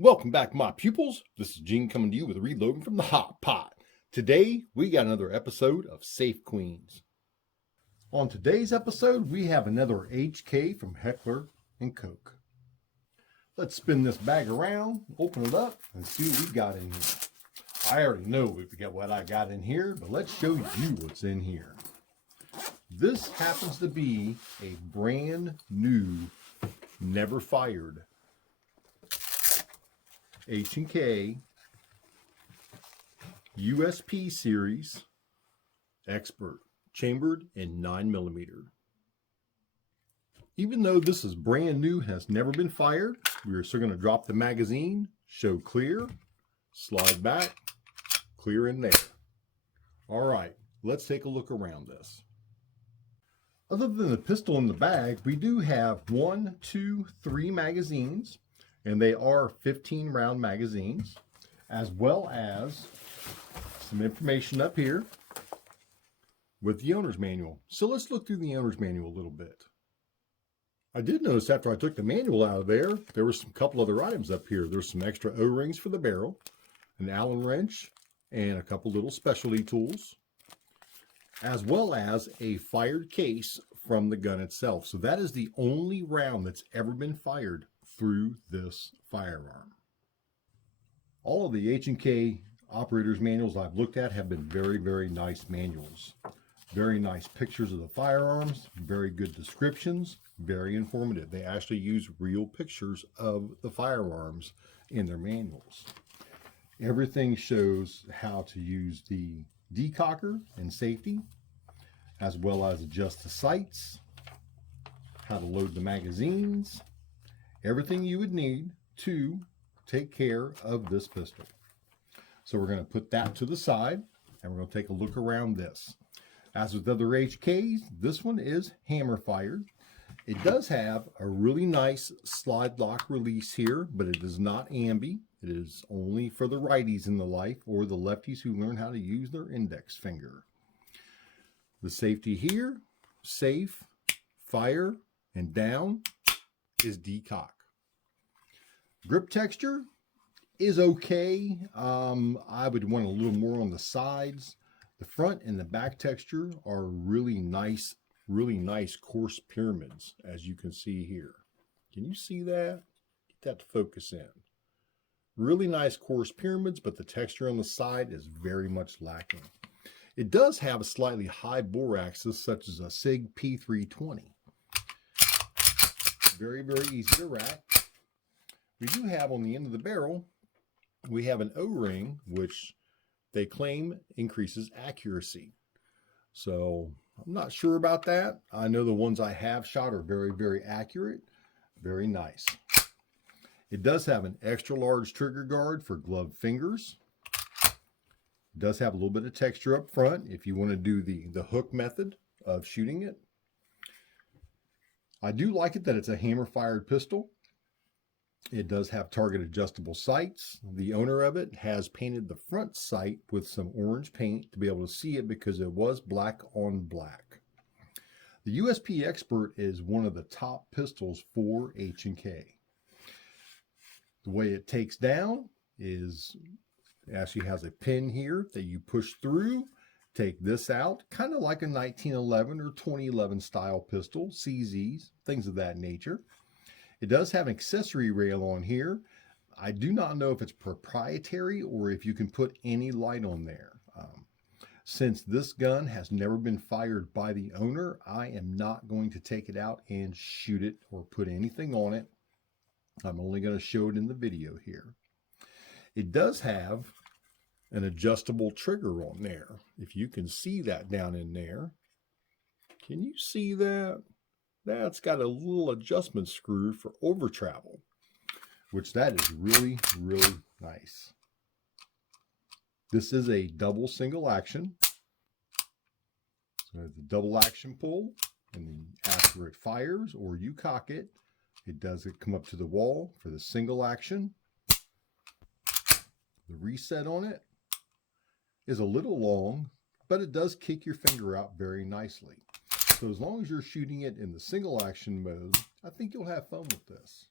Welcome back, my pupils. This is Gene coming to you with Reloading from the Hot Pot. Today, we got another episode of Safe Queens. On today's episode, we have another HK from Heckler & Koch. Let's spin this bag around, open it up, and see what we got in here. I already know what I got in here, but let's show you what's in here. This happens to be a brand new, never fired HK USP Series Expert, chambered in 9mm. Even though this is brand new, has never been fired, we are still going to drop the magazine, show clear, slide back, clear in there. All right, let's take a look around this. Other than the pistol in the bag, we do have 1, 2, 3 magazines, and they are 15 round magazines, as well as some information up here with the owner's manual. So let's look through the owner's manual a little bit. I did notice after I took the manual out of there, there were some couple other items up here. There's some extra O-rings for the barrel, an Allen wrench, and a couple little specialty tools, as well as a fired case from the gun itself. So that is the only round that's ever been fired through this firearm. All of the H&K operators manuals I've looked at have been very, very nice manuals. Very nice pictures of the firearms, very good descriptions, very informative. They actually use real pictures of the firearms in their manuals. Everything shows how to use the decocker and safety, as well as adjust the sights, how to load the magazines, everything you would need to take care of this pistol. So we're going to put that to the side, and we're going to take a look around this. As with other HKs, this one is hammer fired. It does have a really nice slide lock release here, but it is not ambi. It is only for the righties in the life, or the lefties who learn how to use their index finger. The safety here, safe, fire, and down is decock. Grip texture is okay. I would want a little more on the sides. The front and the back texture are really nice coarse pyramids, as you can see here. Can you see that? Get that to focus in. Really nice coarse pyramids, but the texture on the side is very much lacking. It does have a slightly high bore axis, such as a SIG P320. Very, very easy to rack. We do have on the end of the barrel, we have an O-ring, which they claim increases accuracy. So I'm not sure about that. I know the ones I have shot are very, very accurate. Very nice. It does have an extra large trigger guard for gloved fingers. It does have a little bit of texture up front if you want to do the hook method of shooting it. I do like it that it's a hammer fired pistol. It does have target adjustable sights. The owner of it has painted the front sight with some orange paint to be able to see it, because it was black on black. The USP Expert is one of the top pistols for H&K. The way it takes down is, it actually has a pin here that you push through, take this out, kind of like a 1911 or 2011 style pistol, CZs, things of that nature. It does have an accessory rail on here. I do not know if it's proprietary or if you can put any light on there. Since this gun has never been fired by the owner, I am not going to take it out and shoot it or put anything on it. I'm only going to show it in the video here. It does have an adjustable trigger on there. If you can see that down in there. Can you see that? That's got a little adjustment screw for over travel, which that is really, really nice. This is a double single action. So the double action pull, and then after it fires or you cock it, it does come up to the wall for the single action. The reset on it is a little long, but it does kick your finger out very nicely. So as long as you're shooting it in the single action mode, I think you'll have fun with this.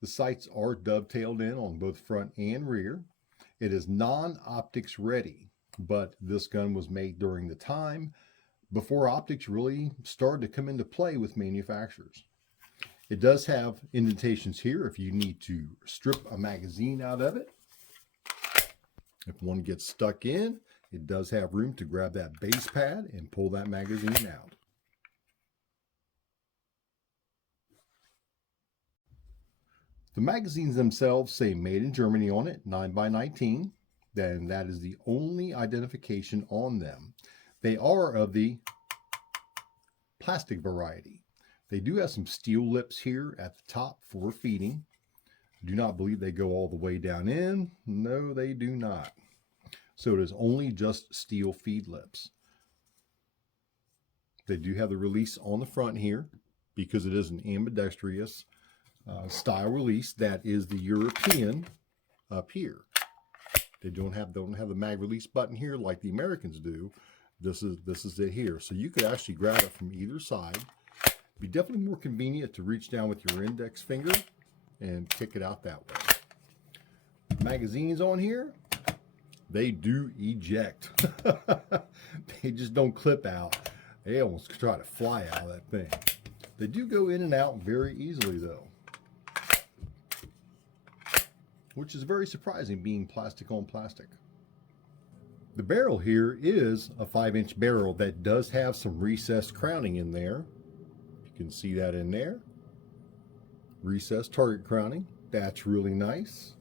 The sights are dovetailed in on both front and rear. It is non-optics ready, but this gun was made during the time before optics really started to come into play with manufacturers. It does have indentations here if you need to strip a magazine out of it. If one gets stuck in, it does have room to grab that base pad and pull that magazine out. The magazines themselves say made in Germany on it, 9x19. Then that is the only identification on them. They are of the plastic variety. They do have some steel lips here at the top for feeding. Do not believe they go all the way down in. No, they do not. So it is only just steel feed lips. They do have the release on the front here because it is an ambidextrous style release. That is the European up here. They don't have the mag release button here like the Americans do. This is it here. So you could actually grab it from either side. Be definitely more convenient to reach down with your index finger and kick it out that way. Magazines on here, they do eject. They just don't clip out. They almost try to fly out of that thing. They do go in and out very easily though, which is very surprising being plastic on plastic. The barrel here is a 5-inch barrel that does have some recessed crowning in there. You can see that in there. Recessed target crowning. That's really nice.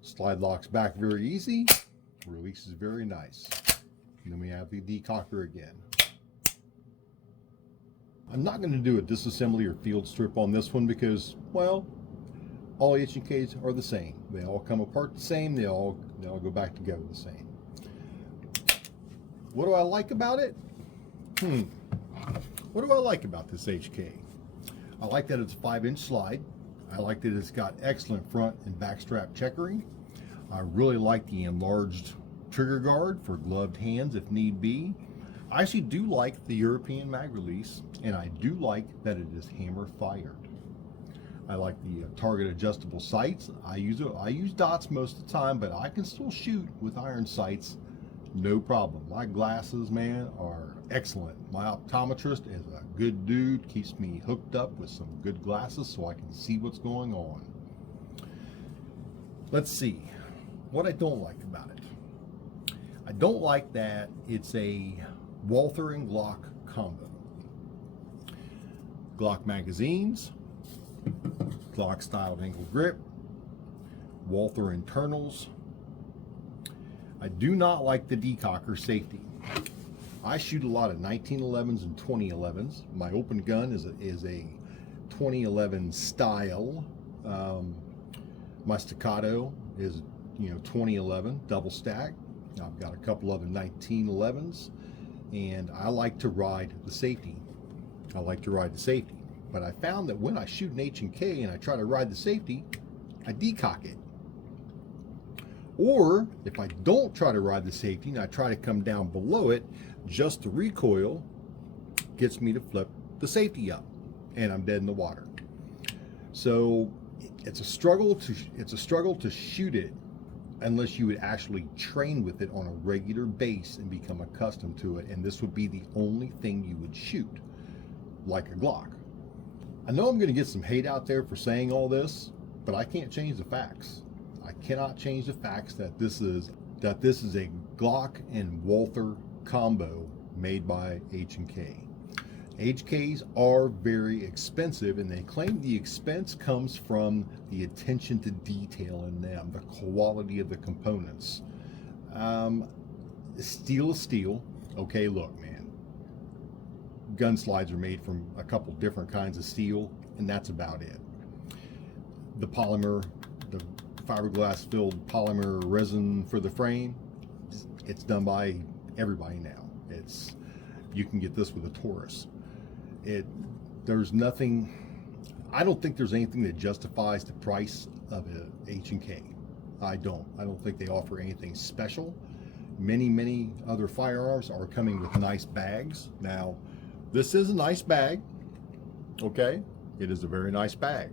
Slide locks back very easy. Release is very nice. And then we have the decocker again. I'm not going to do a disassembly or field strip on this one because, well, all H&Ks are the same. They all come apart the same. They all go back together the same. What do I like about it? What do I like about this HK? I like that it's a 5-inch slide. I like that it's got excellent front and back strap checkering. I really like the enlarged trigger guard for gloved hands if need be. I actually do like the European mag release, and I do like that it is hammer fired. I like the target adjustable sights. I use dots most of the time, but I can still shoot with iron sights, no problem. My glasses, man, are excellent. My optometrist is a good dude, keeps me hooked up with some good glasses so I can see what's going on. Let's see what I don't like about it. I don't like that it's a Walther and Glock combo. Glock magazines, Glock styled ankle grip, Walther internals. I do not like the decocker safety. I shoot a lot of 1911s and 2011s. My open gun is a 2011 style. My staccato is 2011 double stack. I've got a couple other 1911s, and I like to ride the safety. But I found that when I shoot an H&K and I try to ride the safety, I decock it. Or if I don't try to ride the safety and I try to come down below it, just the recoil gets me to flip the safety up, and I'm dead in the water. So it's a struggle to shoot it unless you would actually train with it on a regular base and become accustomed to it, and this would be the only thing you would shoot, like a Glock. I know I'm going to get some hate out there for saying all this, but I can't change the facts. I cannot change the facts that this is a Glock and Walther combo made by H&K. HKs are very expensive, and they claim the expense comes from the attention to detail in them, the quality of the components. Steel is steel. Okay, look, man. Gun slides are made from a couple different kinds of steel, and that's about it. The polymer, the fiberglass filled polymer resin for the frame, it's done by everybody now. You can get this with a Taurus. There's nothing, I don't think there's anything that justifies the price of a H&K. I don't think they offer anything special. Many other firearms are coming with nice bags. Now, this is a nice bag, okay? It is a very nice bag.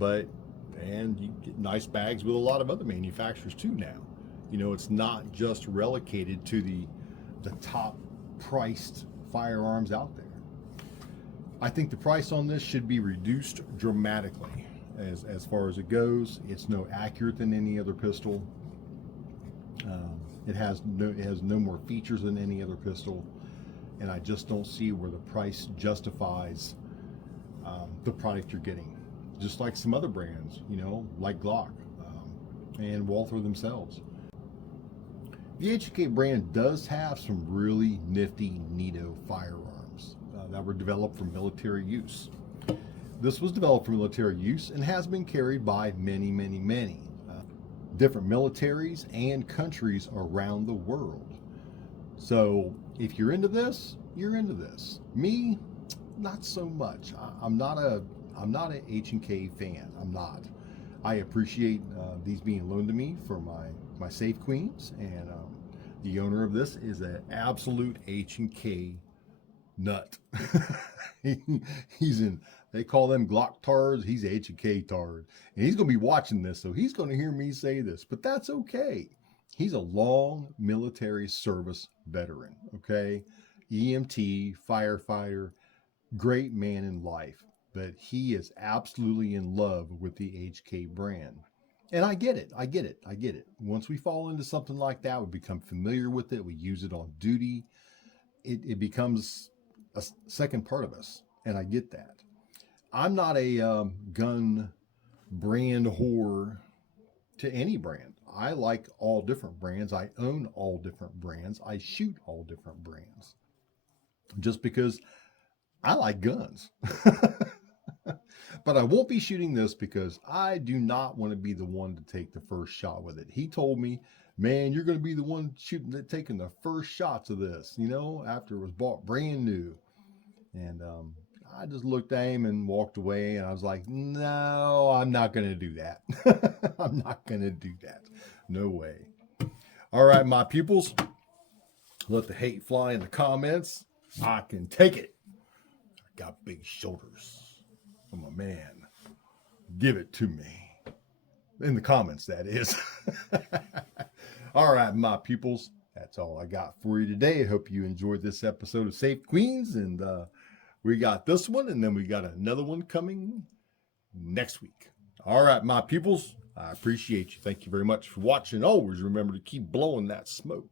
And you get nice bags with a lot of other manufacturers too now. You know, it's not just relegated to the top priced firearms out there. I think the price on this should be reduced dramatically as far as it goes. It's no accurate than any other pistol. It has no more features than any other pistol, and I just don't see where the price justifies the product you're getting. Just like some other brands, you know, like Glock and Walther themselves. The HK brand does have some really nifty, neato firearms that were developed for military use. This was developed for military use and has been carried by many, many, many different militaries and countries around the world. So if you're into this, you're into this. Me, not so much. I'm not a H&K fan. I'm not. I appreciate these being loaned to me for my Safe Queens, and the owner of this is an absolute H&K nut. He's in, they call them Glock tards. He's H&K tard, and he's going to be watching this, so he's going to hear me say this, but that's okay. He's a long military service veteran, okay? EMT, firefighter, great man in life, but he is absolutely in love with the HK brand. And I get it. Once we fall into something like that, we become familiar with it. We use it on duty. It becomes a second part of us. And I get that. I'm not a gun brand whore to any brand. I like all different brands. I own all different brands. I shoot all different brands. Just because I like guns. But I won't be shooting this because I do not want to be the one to take the first shot with it. He told me, man, you're going to be the one taking the first shots of this, you know, after it was bought brand new. And I just looked at him and walked away, and I was like, no, I'm not going to do that. I'm not going to do that. No way. All right, my pupils, let the hate fly in the comments. I can take it. I got big shoulders. I'm a man. Give it to me. In the comments, that is. All right, my pupils, that's all I got for you today. I hope you enjoyed this episode of Safe Queens, and we got this one, and then we got another one coming next week. All right, my pupils, I appreciate you. Thank you very much for watching. Always remember to keep blowing that smoke.